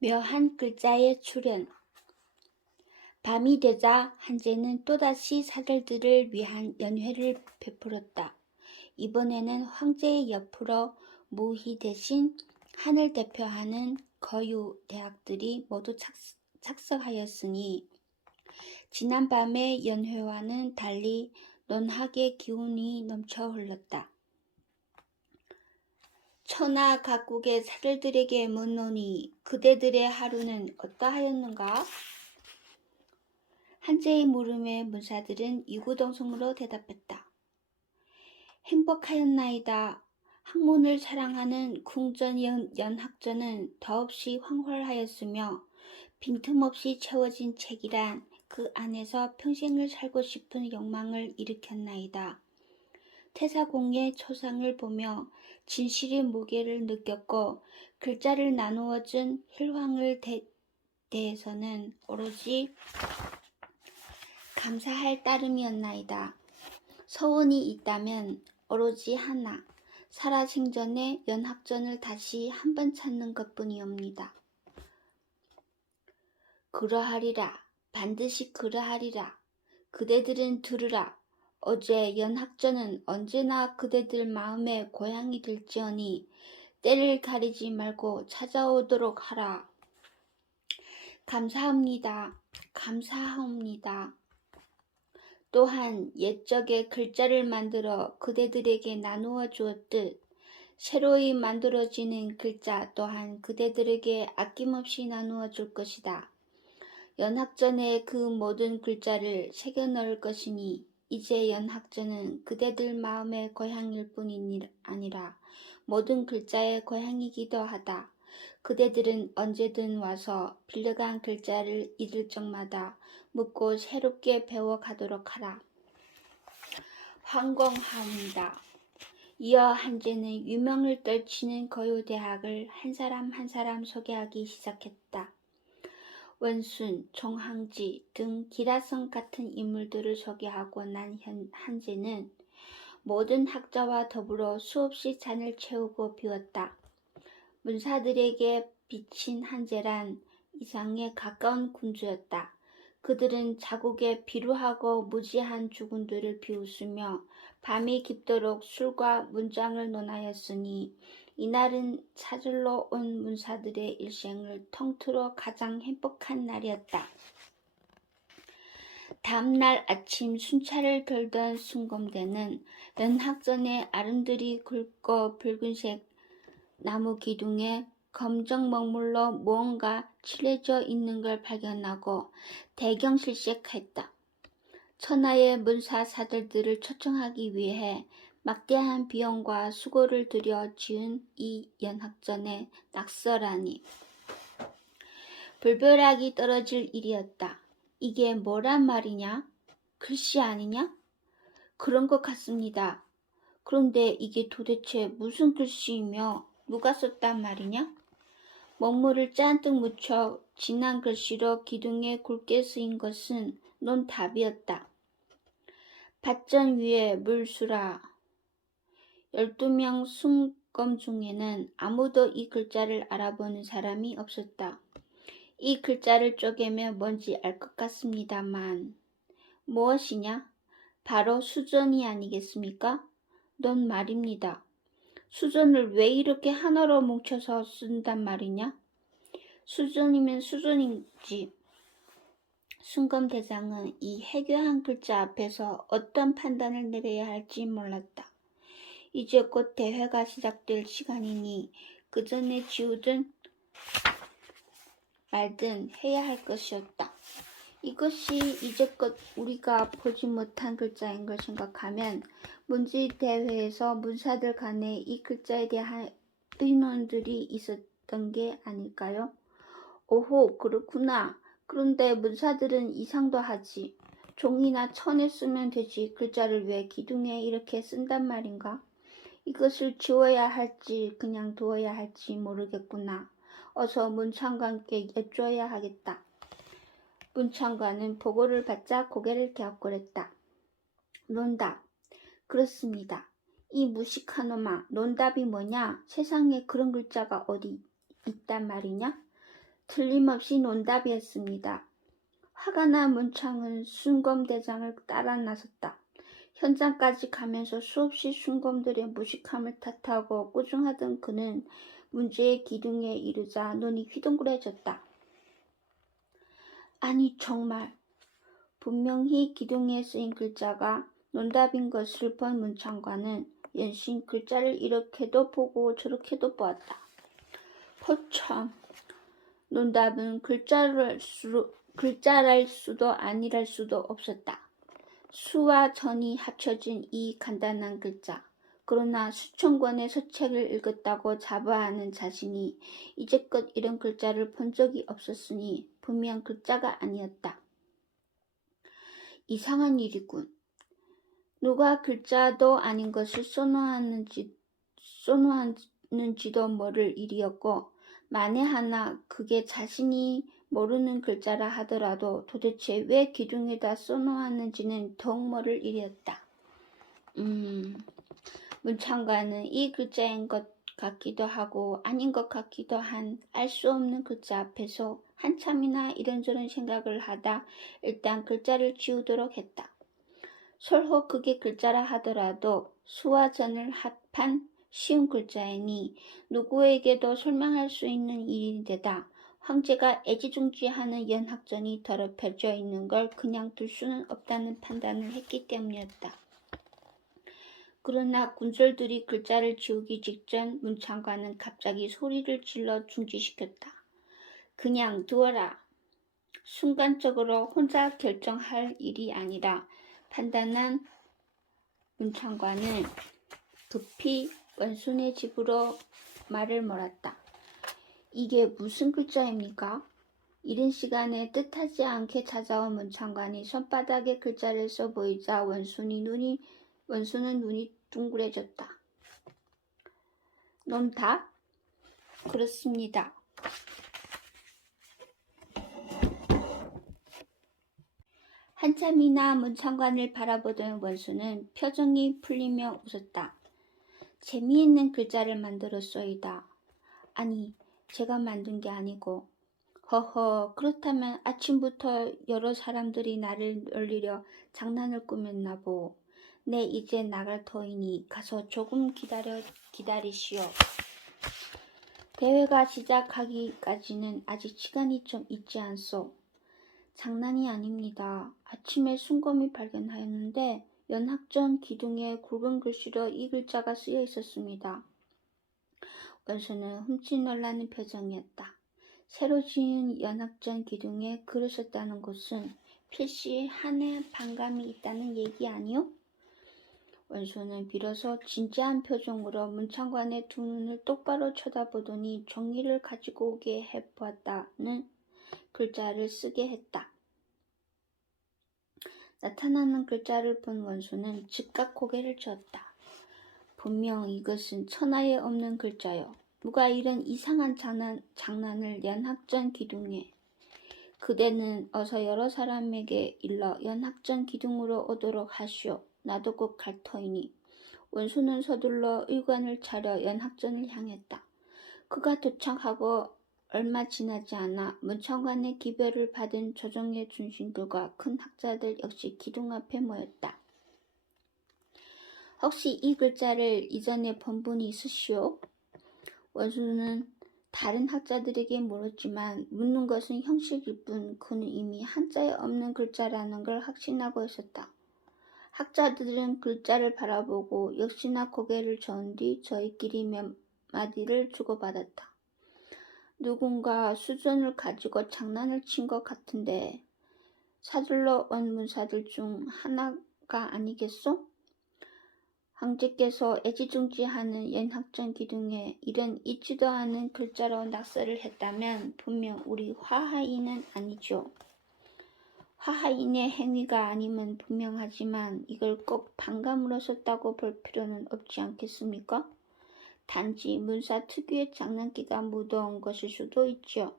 묘한 글자의 출현. 밤이 되자 한재는 또다시 사들들을 위한 연회를 베풀었다. 이번에는 황제의 옆으로 무희 대신 한을 대표하는 거유 대학들이 모두 착석하였으니 지난밤의 연회와는 달리 논학의 기운이 넘쳐 흘렀다. 천하 각국의 사들들에게 묻노니 그대들의 하루는 어떠하였는가? 한재의 물음에 문사들은 이구동성으로 대답했다. 행복하였나이다. 학문을 사랑하는 궁전 연학전은 더없이 황홀하였으며 빈틈없이 채워진 책이란 그 안에서 평생을 살고 싶은 욕망을 일으켰나이다. 태사공의 초상을 보며 진실의 무게를 느꼈고 글자를 나누어 준 힐황을 대해서는 오로지 감사할 따름이었나이다. 서원이 있다면 오로지 하나, 살아생전에 연학전을 다시 한번 찾는 것뿐이옵니다. 그러하리라. 반드시 그러하리라. 그대들은 들으라. 어제 연학전은 언제나 그대들 마음의 고향이 될지어니 때를 가리지 말고 찾아오도록 하라. 감사합니다. 감사합니다. 또한 옛적에 글자를 만들어 그대들에게 나누어 주었듯 새로이 만들어지는 글자 또한 그대들에게 아낌없이 나누어 줄 것이다. 연학전에 그 모든 글자를 새겨 넣을 것이니 이제 연학전은 그대들 마음의 고향일 뿐이 아니라 모든 글자의 고향이기도 하다. 그대들은 언제든 와서 빌려간 글자를 잊을 적마다 묻고 새롭게 배워가도록 하라. 황공하옵니다. 이어 한재는 유명을 떨치는 거유대학을 한 사람 한 사람 소개하기 시작했다. 원순, 종항지 등 기라성 같은 인물들을 소개하고 난 한재는 모든 학자와 더불어 수없이 잔을 채우고 비웠다. 문사들에게 비친 한재란 이상에 가까운 군주였다. 그들은 자국의 비루하고 무지한 주군들을 비웃으며 밤이 깊도록 술과 문장을 논하였으니 이날은 찾으러 온 문사들의 일생을 통틀어 가장 행복한 날이었다. 다음날 아침 순찰을 돌던 순검대는 연학전의 아름드리 굵고 붉은색 나무 기둥에 검정 먹물로 무언가 칠해져 있는 걸 발견하고 대경실색했다. 천하의 문사 사들들을 초청하기 위해 막대한 비용과 수고를 들여 지은 이 연학전에 낙서라니 불벼락이 떨어질 일이었다. 이게 뭐란 말이냐? 글씨 아니냐? 그런 것 같습니다. 그런데 이게 도대체 무슨 글씨이며 누가 썼단 말이냐? 먹물을 잔뜩 묻혀 진한 글씨로 기둥에 굵게 쓰인 것은 넌 답이었다. 밭전 위에 물수라. 12명 순검 중에는 아무도 이 글자를 알아보는 사람이 없었다. 이 글자를 쪼개면 뭔지 알 것 같습니다만 무엇이냐? 바로 수전이 아니겠습니까? 넌 말입니다. 수전을 왜 이렇게 하나로 뭉쳐서 쓴단 말이냐? 수전이면 수전이지. 순검대장은 이 해괴한 글자 앞에서 어떤 판단을 내려야 할지 몰랐다. 이제 곧 대회가 시작될 시간이니 그 전에 지우든 말든 해야 할 것이었다. 이것이 이제껏 우리가 보지 못한 글자인 걸 생각하면 문지대회에서 문사들 간에 이 글자에 대한 의논들이 있었던 게 아닐까요? 오호, 그렇구나. 그런데 문사들은 이상도 하지. 종이나 천에 쓰면 되지 글자를 왜 기둥에 이렇게 쓴단 말인가? 이것을 지워야 할지 그냥 두어야 할지 모르겠구나. 어서 문창관께 여쭈어야 하겠다. 문창관은 보고를 받자 고개를 갸웃거렸다. 논답. 그렇습니다. 이 무식한 놈아, 논답이 뭐냐? 세상에 그런 글자가 어디 있단 말이냐? 틀림없이 논답이었습니다. 화가 난 문창은 순검대장을 따라 나섰다. 현장까지 가면서 수없이 순검들의 무식함을 탓하고 꾸중하던 그는 문제의 기둥에 이르자 눈이 휘둥그레졌다. 아니 정말 분명히 기둥에 쓰인 글자가 논답인 것을 본 문창관은 연신 글자를 이렇게도 보고 저렇게도 보았다. 포참, 논답은 글자랄 수도 아니랄 수도 없었다. 수와 전이 합쳐진 이 간단한 글자. 그러나 수천 권의 서책을 읽었다고 자부하는 자신이 이제껏 이런 글자를 본 적이 없었으니 분명 글자가 아니었다. 이상한 일이군. 누가 글자도 아닌 것을 써놓았는지도 모를 일이었고 만에 하나 그게 자신이 모르는 글자라 하더라도 도대체 왜 기둥에다 써놓았는지는 더욱 모를 일이었다. 문창관은 이 글자인 것 같기도 하고 아닌 것 같기도 한 알 수 없는 글자 앞에서 한참이나 이런저런 생각을 하다 일단 글자를 지우도록 했다. 설호 그게 글자라 하더라도 수와 전을 합한 쉬운 글자이니 누구에게도 설명할 수 있는 일인데다 황제가 애지중지하는 연학전이 더럽혀져 있는 걸 그냥 둘 수는 없다는 판단을 했기 때문이었다. 그러나 군졸들이 글자를 지우기 직전 문창관은 갑자기 소리를 질러 중지시켰다. 그냥 두어라. 순간적으로 혼자 결정할 일이 아니라 판단한 문창관은 급히 원순의 집으로 말을 몰았다. 이게 무슨 글자입니까? 이른 시간에 뜻하지 않게 찾아온 문창관이 손바닥에 글자를 써보이자 원순은 눈이 둥그레졌다. 논답? 그렇습니다. 한참이나 문창관을 바라보던 원수는 표정이 풀리며 웃었다. 재미있는 글자를 만들었소이다. 아니, 제가 만든 게 아니고. 허허, 그렇다면 아침부터 여러 사람들이 나를 놀리려 장난을 꾸몄나 보. 네, 이제 나갈 터이니 가서 조금 기다리시오. 대회가 시작하기까지는 아직 시간이 좀 있지 않소. 장난이 아닙니다. 아침에 순검이 발견하였는데 연학전 기둥에 굵은 글씨로 이 글자가 쓰여 있었습니다. 원수는 흠칫 놀라는 표정이었다. 새로 지은 연학전 기둥에 글을 썼다는 것은 필시 한해 반감이 있다는 얘기 아니오? 원수는 비로소 진지한 표정으로 문창관의 두 눈을 똑바로 쳐다보더니 종이를 가지고 오게 해보았다는 글자를 쓰게 했다. 나타나는 글자를 본 원수는 즉각 고개를 저었다. 분명 이것은 천하에 없는 글자요. 누가 이런 이상한 장난을 연학전 기둥에. 그대는 어서 여러 사람에게 일러 연학전 기둥으로 오도록 하시오. 나도 곧 갈 터이니. 원수는 서둘러 의관을 차려 연학전을 향했다. 그가 도착하고 얼마 지나지 않아 문창관의 기별을 받은 조정의 중신들과 큰 학자들 역시 기둥 앞에 모였다. 혹시 이 글자를 이전에 본 분이 있으시오? 원수는 다른 학자들에게 물었지만 묻는 것은 형식일 뿐 그는 이미 한자에 없는 글자라는 걸 확신하고 있었다. 학자들은 글자를 바라보고 역시나 고개를 저은 뒤 저희끼리 몇 마디를 주고받았다. 누군가 수전을 가지고 장난을 친 것 같은데 사들러 온 문사들 중 하나가 아니겠소? 황제께서 애지중지하는 연학전 기둥에 이런 있지도 않은 글자로 낙서를 했다면 분명 우리 화하인은 아니죠. 화하인의 행위가 아니면 분명하지만 이걸 꼭 반감으로 썼다고 볼 필요는 없지 않겠습니까? 단지 문사 특유의 장난기가 묻어온 것일 수도 있죠.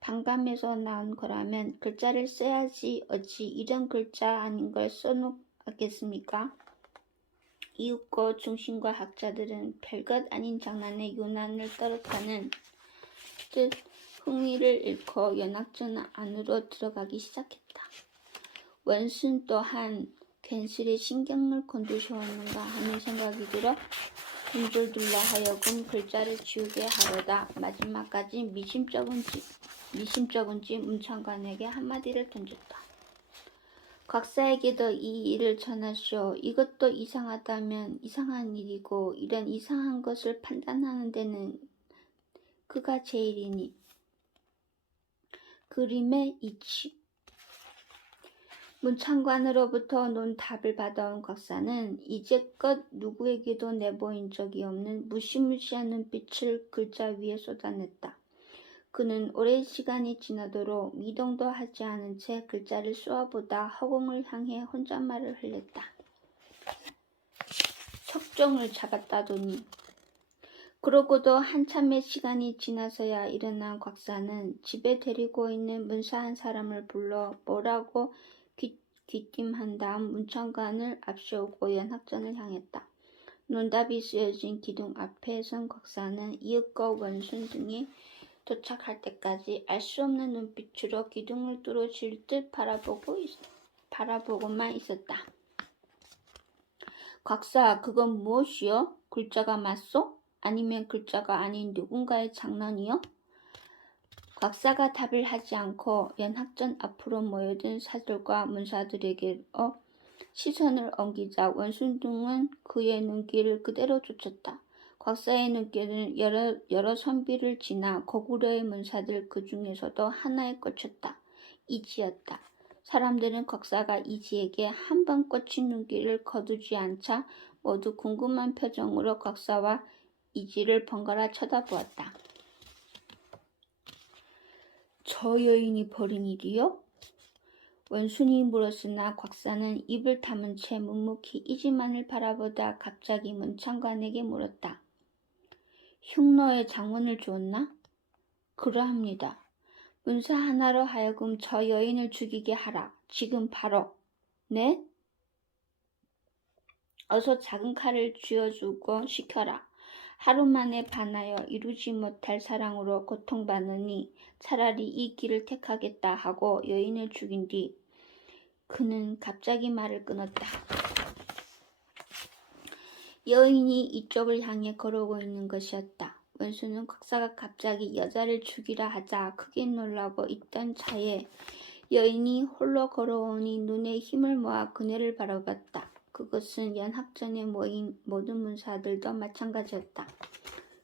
반감에서 나온 거라면 글자를 써야지 어찌 이런 글자 아닌 걸 써놓겠습니까? 이윽고 중신과 학자들은 별것 아닌 장난에 유난을 떨었다는 듯 흥미를 잃고 연학전 안으로 들어가기 시작했다. 원순 또한 괜스레 신경을 건드셨는가 하는 생각이 들어 군졸들로 하여금 글자를 지우게 하려다 마지막까지 미심쩍은지 문창관에게 한마디를 던졌다. 곽사에게도 이 일을 전하시오. 이것도 이상하다면 이상한 일이고 이런 이상한 것을 판단하는 데는 그가 제일이니. 그림의 이치. 문창관으로부터 논답을 받아온 곽사는 이제껏 누구에게도 내보인 적이 없는 무시무시한 눈빛을 글자 위에 쏟아냈다. 그는 오랜 시간이 지나도록 미동도 하지 않은 채 글자를 쏘아보다 허공을 향해 혼잣말을 흘렸다. 석종을 잡았다더니. 그러고도 한참의 시간이 지나서야 일어난 곽사는 집에 데리고 있는 문사 한 사람을 불러 뭐라고 귀띔한 다음 문창관을 앞세우고 연학전을 향했다. 논답이 쓰여진 기둥 앞에 선 곽사는 이윽고 원순 등이 도착할 때까지 알 수 없는 눈빛으로 기둥을 뚫어질 듯 바라보고만 있었다. 곽사, 그건 무엇이요? 글자가 맞소? 아니면 글자가 아닌 누군가의 장난이요? 곽사가 답을 하지 않고 연학전 앞으로 모여든 사들과 문사들에게로 시선을 옮기자 원순 등은 그의 눈길을 그대로 쫓았다. 곽사의 눈길은 여러 선비를 지나 고구려의 문사들 그 중에서도 하나에 꽂혔다. 이지였다. 사람들은 곽사가 이지에게 한 번 꽂힌 눈길을 거두지 않자 모두 궁금한 표정으로 곽사와 이지를 번갈아 쳐다보았다. 저 여인이 벌인 일이요? 원순이 물었으나 곽사는 입을 다문 채 묵묵히 이지만을 바라보다 갑자기 문창관에게 물었다. 흉노의 장문을 주었나? 그러합니다. 문사 하나로 하여금 저 여인을 죽이게 하라. 지금 바로. 네? 어서 작은 칼을 쥐어주고 시켜라. 하루 만에 반하여 이루지 못할 사랑으로 고통받으니 차라리 이 길을 택하겠다 하고 여인을 죽인 뒤 그는 갑자기 말을 끊었다. 여인이 이쪽을 향해 걸어오고 있는 것이었다. 원수는 곽사가 갑자기 여자를 죽이라 하자 크게 놀라고 있던 차에 여인이 홀로 걸어오니 눈에 힘을 모아 그네를 바라봤다. 그것은 연학전에 모인 모든 문사들도 마찬가지였다.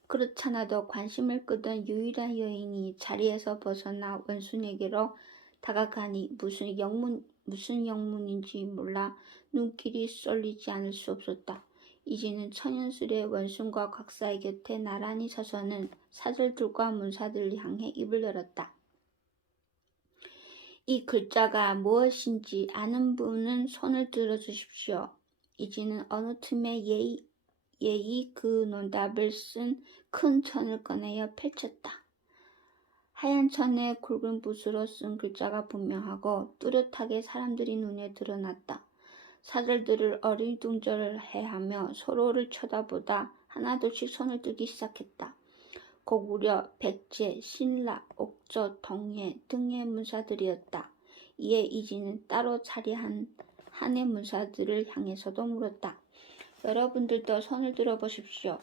그렇잖아도 관심을 끄던 유일한 여인이 자리에서 벗어나 원순에게로 다가가니 무슨 영문인지 몰라 눈길이 쏠리지 않을 수 없었다. 이제는 천연스레 원순과 곽사의 곁에 나란히 서서는 사절들과 문사들을 향해 입을 열었다. 이 글자가 무엇인지 아는 분은 손을 들어주십시오. 이제는 어느 틈에 예의 그 논답을 쓴 큰 천을 꺼내어 펼쳤다. 하얀 천에 굵은 붓으로 쓴 글자가 분명하고 뚜렷하게 사람들이 눈에 드러났다. 사절들을 어리둥절해하며 서로를 쳐다보다 하나둘씩 손을 들기 시작했다. 고구려, 백제, 신라, 옥조, 동해 등의 문사들이었다. 이에 이지는 따로 자리한 한의 문사들을 향해서도 물었다. 여러분들도 손을 들어보십시오.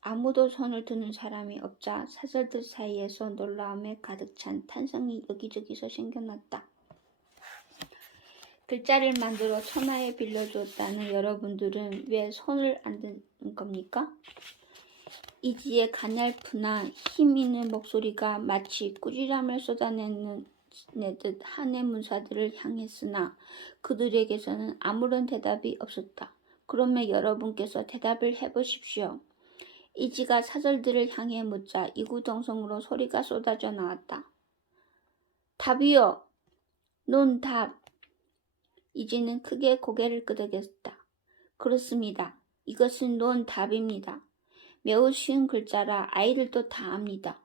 아무도 손을 드는 사람이 없자 사절들 사이에서 놀라움에 가득 찬 탄성이 여기저기서 생겨났다. 글자를 만들어 천하에 빌려줬다는 여러분들은 왜 손을 안 드는 겁니까? 이지의 가냘프나 힘 있는 목소리가 마치 꾸지람을 쏟아내는 듯 한의 문사들을 향했으나 그들에게서는 아무런 대답이 없었다. 그러면 여러분께서 대답을 해보십시오. 이지가 사절들을 향해 묻자 이구동성으로 소리가 쏟아져 나왔다. 답이요. 논답. 이지는 크게 고개를 끄덕였다. 그렇습니다. 이것은 논답입니다. 매우 쉬운 글자라 아이들도 다 압니다.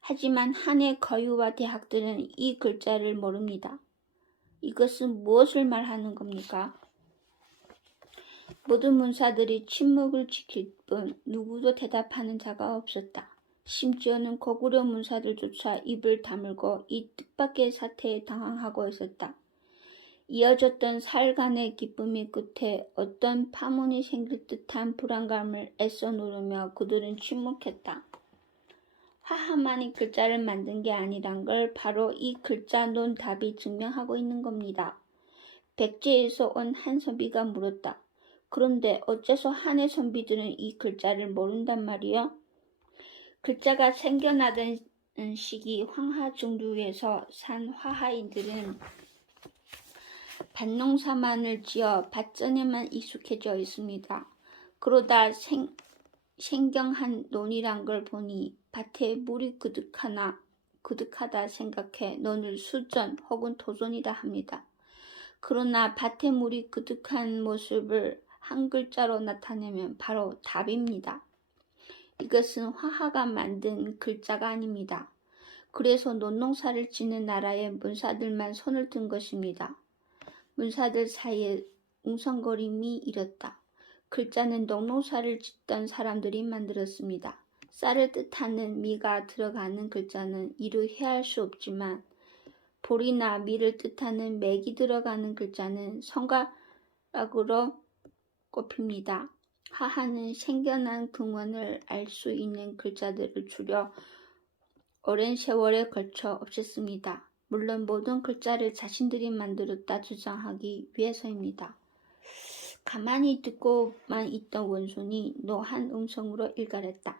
하지만 한의 거유와 대학들은 이 글자를 모릅니다. 이것은 무엇을 말하는 겁니까? 모든 문사들이 침묵을 지킬 뿐 누구도 대답하는 자가 없었다. 심지어는 고구려 문사들조차 입을 다물고 이 뜻밖의 사태에 당황하고 있었다. 이어졌던 사흘간의 기쁨이 끝에 어떤 파문이 생길 듯한 불안감을 애써 누르며 그들은 침묵했다. 화하만이 글자를 만든 게 아니란 걸 바로 이 글자 논답이 증명하고 있는 겁니다. 백제에서 온 한선비가 물었다. 그런데 어째서 한의 선비들은 이 글자를 모른단 말이요? 글자가 생겨나던 시기 황하중류에서 산 화하인들은 밭농사만을 지어 밭전에만 익숙해져 있습니다. 그러다 생경한 논이란 걸 보니 밭에 물이 그득하다 생각해 논을 수전 혹은 토전이라 합니다. 그러나 밭에 물이 그득한 모습을 한 글자로 나타내면 바로 답입니다. 이것은 화하가 만든 글자가 아닙니다. 그래서 논농사를 짓는 나라의 문사들만 손을 든 것입니다. 문사들 사이에 웅성거림이 일었다. 글자는 농농사를 짓던 사람들이 만들었습니다. 쌀을 뜻하는 미가 들어가는 글자는 이루 헤아릴 수 없지만 보리나 밀을 뜻하는 맥이 들어가는 글자는 손가락으로 꼽힙니다. 하하는 생겨난 근원을 알 수 있는 글자들을 줄여 오랜 세월에 걸쳐 없앴습니다. 물론 모든 글자를 자신들이 만들었다 주장하기 위해서입니다. 가만히 듣고만 있던 원순이 노한 음성으로 일갈했다.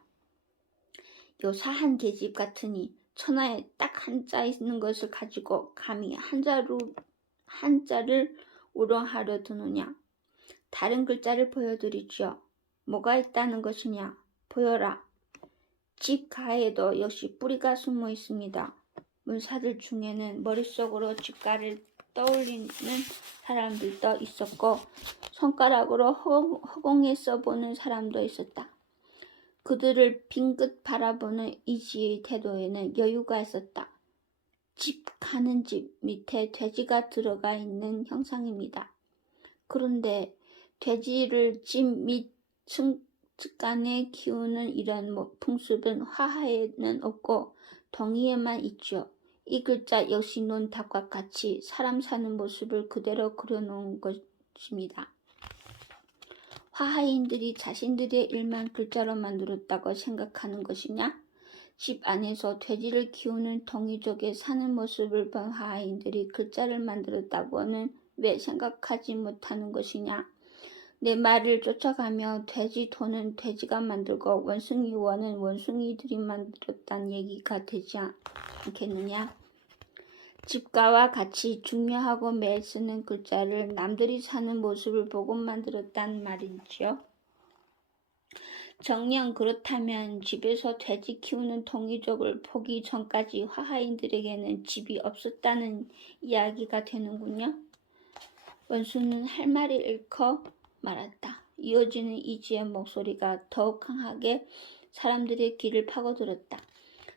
요사한 계집 같으니 천하에 딱 한자 있는 것을 가지고 감히 한자를 우롱하려 드느냐. 다른 글자를 보여드리죠. 뭐가 있다는 것이냐. 보여라. 집 가에도 역시 뿌리가 숨어 있습니다. 문사들 중에는 머릿속으로 집가를 떠올리는 사람들도 있었고 손가락으로 허공에 써보는 사람도 있었다. 그들을 빙긋 바라보는 이지의 태도에는 여유가 있었다. 집 가는 집 밑에 돼지가 들어가 있는 형상입니다. 그런데 돼지를 집 밑 측간에 키우는 이런 풍습은 화하에는 없고 동의에만 있죠. 이 글자 역시 논답과 같이 사람 사는 모습을 그대로 그려놓은 것입니다. 화하인들이 자신들의 일만 글자로 만들었다고 생각하는 것이냐? 집 안에서 돼지를 키우는 동이족의 사는 모습을 본 화하인들이 글자를 만들었다고는 왜 생각하지 못하는 것이냐? 내 말을 쫓아가며 돼지 돈은 돼지가 만들고 원숭이 원은 원숭이들이 만들었다는 얘기가 되지 않겠느냐? 집가와 같이 중요하고 매일 쓰는 글자를 남들이 사는 모습을 보고 만들었단 말이지요. 정녕 그렇다면 집에서 돼지 키우는 동이족을 보기 전까지 화하인들에게는 집이 없었다는 이야기가 되는군요. 원수는 할 말을 잃고 말았다. 이어지는 이지의 목소리가 더욱 강하게 사람들의 귀를 파고들었다.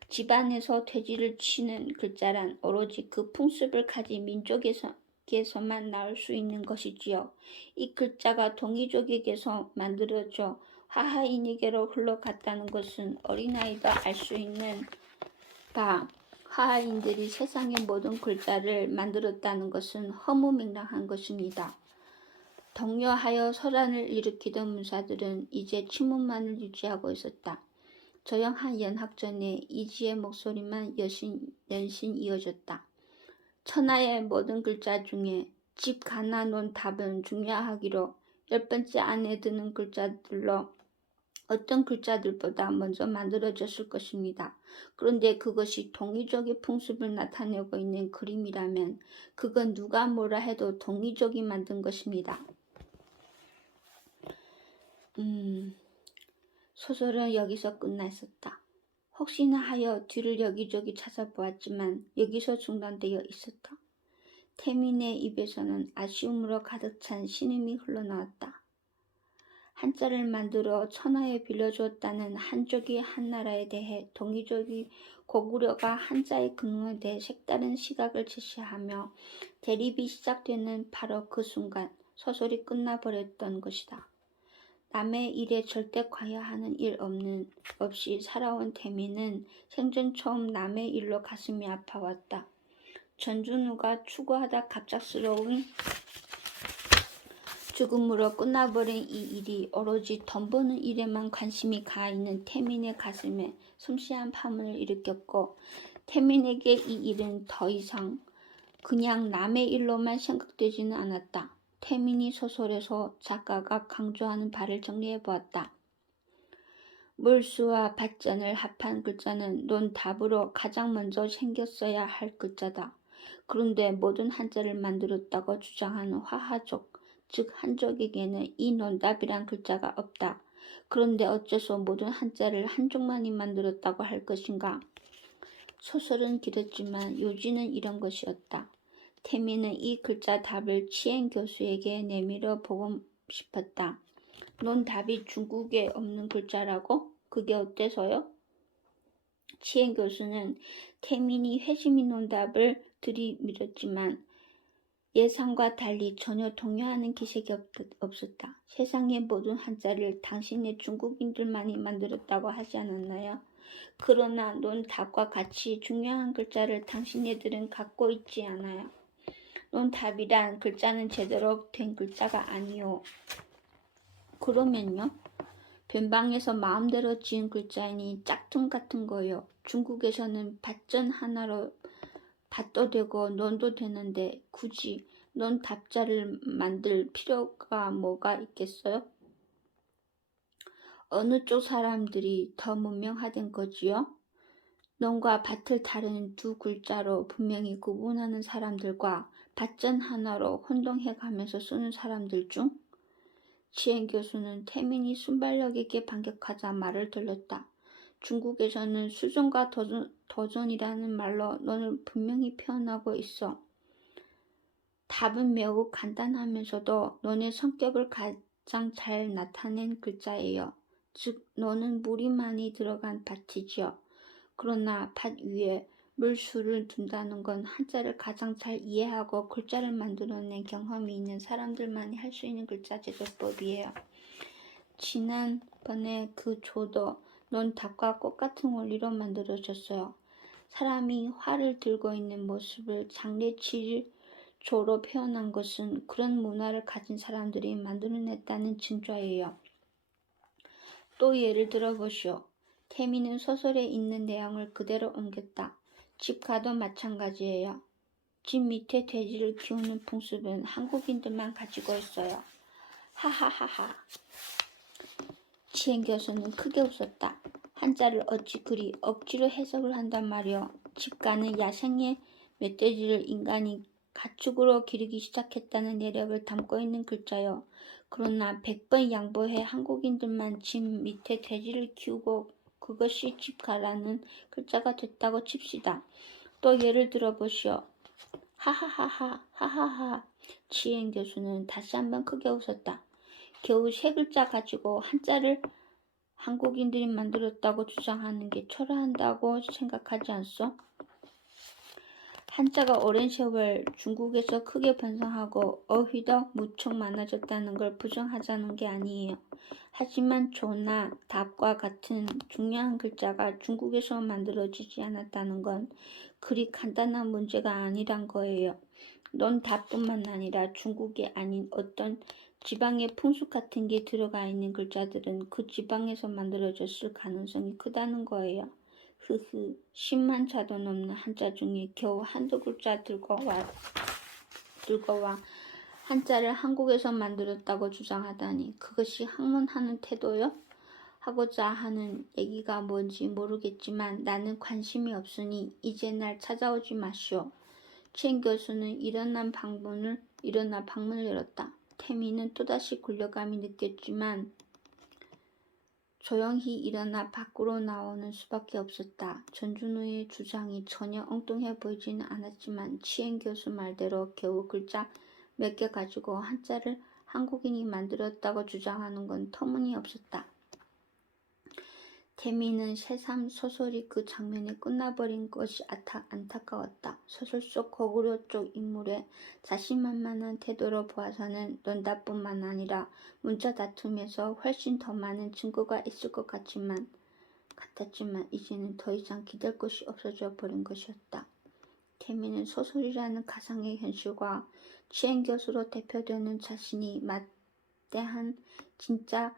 집안에서 돼지를 치는 글자란 오로지 그 풍습을 가진 민족에게서만 나올 수 있는 것이지요. 이 글자가 동이족에게서 만들어져 화하인에게로 흘러갔다는 것은 어린아이도 알 수 있는 바, 화하인들이 세상의 모든 글자를 만들었다는 것은 허무맹랑한 것입니다. 동요하여 소란을 일으키던 문사들은 이제 침묵만을 유지하고 있었다. 조용한 연학전에 이지의 목소리만 연신 이어졌다. 천하의 모든 글자 중에 집 가나 논 답은 중요하기로 10번째 안에 드는 글자들로 어떤 글자들보다 먼저 만들어졌을 것입니다. 그런데 그것이 동이족의 풍습을 나타내고 있는 그림이라면 그건 누가 뭐라 해도 동이족이 만든 것입니다. 소설은 여기서 끝나 있었다. 혹시나 하여 뒤를 여기저기 찾아보았지만 여기서 중단되어 있었다. 태민의 입에서는 아쉬움으로 가득 찬 신음이 흘러나왔다. 한자를 만들어 천하에 빌려주었다는 한족이 한나라에 대해 동이족이 고구려가 한자의 근원에 대해 색다른 시각을 제시하며 대립이 시작되는 바로 그 순간 소설이 끝나버렸던 것이다. 남의 일에 절대 관여하는 일 없이 살아온 태민은 생전 처음 남의 일로 가슴이 아파왔다. 전준우가 추구하다 갑작스러운 죽음으로 끝나버린 이 일이 오로지 돈 버는 일에만 관심이 가 있는 태민의 가슴에 섬세한 파문을 일으켰고, 태민에게 이 일은 더 이상 그냥 남의 일로만 생각되지는 않았다. 태민이 소설에서 작가가 강조하는 바를 정리해보았다. 물수와 밭전을 합한 글자는 논답으로 가장 먼저 생겼어야 할 글자다. 그런데 모든 한자를 만들었다고 주장하는 화하족, 즉 한족에게는 이 논답이란 글자가 없다. 그런데 어째서 모든 한자를 한족만이 만들었다고 할 것인가? 소설은 길었지만 요지는 이런 것이었다. 태민은 이 글자 답을 치엔 교수에게 내밀어 보고 싶었다. 논답이 중국에 없는 글자라고? 그게 어때서요? 치엔 교수는 태민이 회심이 논답을 들이밀었지만 예상과 달리 전혀 동요하는 기색이 없었다. 세상의 모든 한자를 당신네 중국인들만이 만들었다고 하지 않았나요? 그러나 논답과 같이 중요한 글자를 당신네들은 갖고 있지 않아요. 논답이란 글자는 제대로 된 글자가 아니오. 그러면요? 변방에서 마음대로 지은 글자이니 짝퉁 같은 거요. 중국에서는 밭전 하나로 밭도 되고 논도 되는데 굳이 논답자를 만들 필요가 뭐가 있겠어요? 어느 쪽 사람들이 더 문명화된 거지요? 논과 밭을 다루는 두 글자로 분명히 구분하는 사람들과 밭전 하나로 혼동해가면서 쓰는 사람들 중? 치엔 교수는 태민이 순발력 있게 반격하자 말을 돌렸다. 중국에서는 수정과 도전이라는 말로 논을 분명히 표현하고 있어. 답은 매우 간단하면서도 논의 성격을 가장 잘 나타낸 글자예요. 즉, 논은 물이 많이 들어간 밭이지요. 그러나 밭 위에 물수를 둔다는 건 한자를 가장 잘 이해하고 글자를 만들어낸 경험이 있는 사람들만이 할 수 있는 글자 제조법이에요. 지난번에 그 조도 논답과 꽃같은 원리로 만들어졌어요. 사람이 활을 들고 있는 모습을 장례치조로 표현한 것은 그런 문화를 가진 사람들이 만들어냈다는 징조예요. 또 예를 들어보시오. 태민은 소설에 있는 내용을 그대로 옮겼다. 집가도 마찬가지예요. 집 밑에 돼지를 키우는 풍습은 한국인들만 가지고 있어요. 하하하하. 치엔 교수는 크게 웃었다. 한자를 어찌 그리 억지로 해석을 한단 말이오. 집가는 야생의 멧돼지를 인간이 가축으로 기르기 시작했다는 내력을 담고 있는 글자요. 그러나 100번 양보해 한국인들만 집 밑에 돼지를 키우고 그것이 집가라는 글자가 됐다고 칩시다. 또 예를 들어보시오. 하하하하. 치엔 교수는 다시 한번 크게 웃었다. 겨우 세 글자 가지고 한자를 한국인들이 만들었다고 주장하는 게 초라하다고 생각하지 않소? 한자가 오랜 세월 중국에서 크게 번성하고 어휘도 무척 많아졌다는 걸 부정하자는 게 아니에요. 하지만 조나 답과 같은 중요한 글자가 중국에서 만들어지지 않았다는 건 그리 간단한 문제가 아니란 거예요. 논답뿐만 아니라 중국이 아닌 어떤 지방의 풍습 같은 게 들어가 있는 글자들은 그 지방에서 만들어졌을 가능성이 크다는 거예요. 10만 자도 넘는 한자 중에 겨우 한두 글자 들고 와 한자를 한국에서 만들었다고 주장하다니 그것이 학문하는 태도요? 하고자 하는 얘기가 뭔지 모르겠지만 나는 관심이 없으니 이제 날 찾아오지 마시오. 치엔 교수는 일어나 방문을 열었다. 태민은 또다시 굴려감이 느꼈지만 조용히 일어나 밖으로 나오는 수밖에 없었다. 전준우의 주장이 전혀 엉뚱해 보이지는 않았지만 치엔 교수 말대로 겨우 글자 몇 개 가지고 한자를 한국인이 만들었다고 주장하는 건 터무니없었다. 태미는 새삼 소설이 그 장면에 끝나버린 것이 안타까웠다. 소설 속 거구려 쪽 인물의 자신만만한 태도로 보아서는 논다뿐만 아니라 문자 다툼에서 훨씬 더 많은 증거가 있을 것 같았지만 이제는 더 이상 기댈 것이 없어져 버린 것이었다. 태미는 소설이라는 가상의 현실과 취행교수로 대표되는 자신이 맞대한 진짜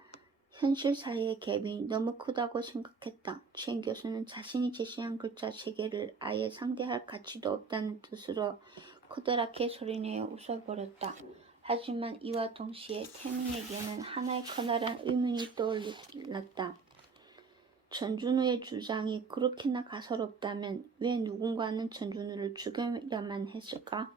현실 사이의 갭이 너무 크다고 생각했다. 취행 교수는 자신이 제시한 글자 체계를 아예 상대할 가치도 없다는 뜻으로 커다랗게 소리내어 웃어버렸다. 하지만 이와 동시에 태민에게는 하나의 커다란 의문이 떠올랐다. 전준우의 주장이 그렇게나 가소롭다면 왜 누군가는 전준우를 죽여야만 했을까?